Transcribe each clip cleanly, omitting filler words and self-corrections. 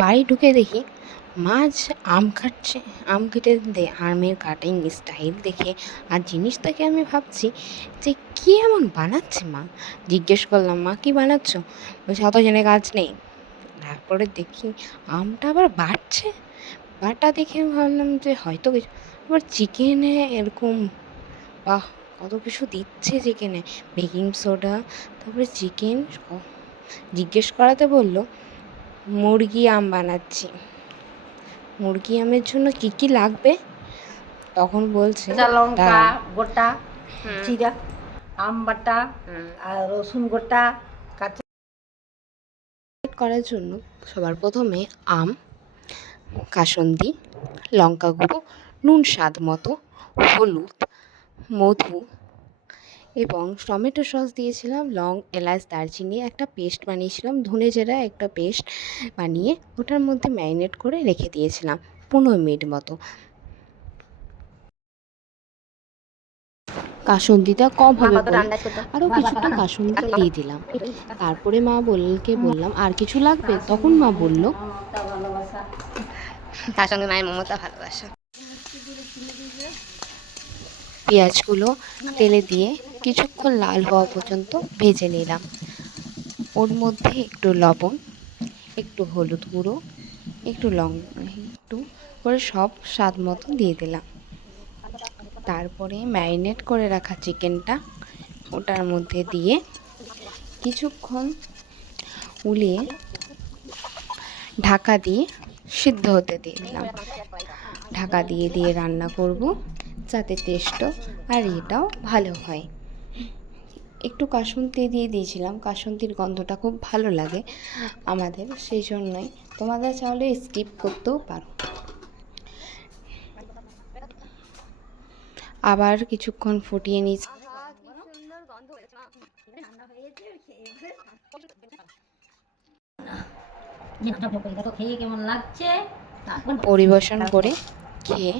বাড়ি ঢুকে দেখি মা আম কাটছে। আম কেটে আমের কাটিং স্টাইল দেখে আর জিনিস থেকে আমি ভাবছি যে কী এমন বানাচ্ছে মা। জিজ্ঞেস করলাম, মা কী বানাচ্ছ? বলছে অত জেনে কাজ নেই। তারপরে দেখি আমটা আবার বাটছে। বাটা দেখে ভাবলাম যে হয়তো কিছু, আবার চিকেনে এরকম, বাহ কত কিছু দিচ্ছে চিকেনে, বেকিং সোডা, তারপরে চিকেন। জিজ্ঞেস করাতে বলল মুরগি আম বানাচ্ছি। মুরগি আমের জন্য কি কি লাগবে তখন বলছে লঙ্কা গোটা, জিরা, আম বাটা আর রসুন গোটা। কাঁচা করার জন্য সবার প্রথমে আম, কাসুন্দি, লঙ্কা গুঁড়ো, নুন স্বাদ মতো, হলুদ, মধু এবং টমেটো সস দিয়েছিলাম, লং, এলাচ, দারচিনি একটা পেস্ট বানিয়েছিলাম, ধনে জিরা একটা পেস্ট বানিয়ে ওটার মধ্যে ম্যারিনেট করে রেখে দিয়েছিলাম 15 মিনিট মতো। কাসুন্দিটা কম হবে বলে আরও কিছুটা কাসুন্দি দিয়ে দিলাম। তারপরে বললাম আর কিছু লাগবে? তখন মা বলল তার সঙ্গে মায়ের মমতা ভালোবাসা। পেঁয়াজগুলো তেলে দিয়ে কিছুক্ষণ লাল হওয়া পর্যন্ত ভেজে নিলাম। ওর মধ্যে একটু লবণ, একটু হলুদ গুঁড়ো, একটু একটু করে সব স্বাদ মতো দিয়ে দিলাম। তারপরে ম্যারিনেট করে রাখা চিকেনটা ওটার মধ্যে দিয়ে কিছুক্ষণ উলিয়ে ঢাকা দিয়ে সিদ্ধ হতে দিয়ে দিলাম। ঢাকা দিয়ে দিয়ে রান্না করব যাতে টেস্টও আর এটাও ভালো হয়। একটু কাসুন্দি দিয়ে দিয়েছিলাম, কাসুন্দির গন্ধটা খুব ভালো লাগে আমাদের, সেই জন্যই তোমাদের চাইলে স্কিপ করতেও পারো। আবার কিছুক্ষণ ফুটিয়ে নিয়েছি। পরিবেশন করে খেয়ে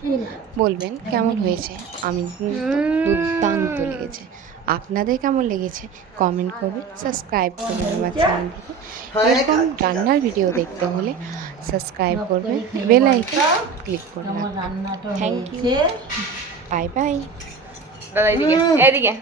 বলবেন কেমন হয়েছে। আমি কিন্তু দুর্দান্ত লেগেছে। আপনাদের কেমন লেগেছে কমেন্ট করবেন, সাবস্ক্রাইব করবেন আমার চ্যানেলটিকে। এরকম রান্নার ভিডিও দেখতে হলে সাবস্ক্রাইব করবেন, বেল আইকন ক্লিক করবেন। Thank you, bye bye. দাদা এদিকে এদিকে।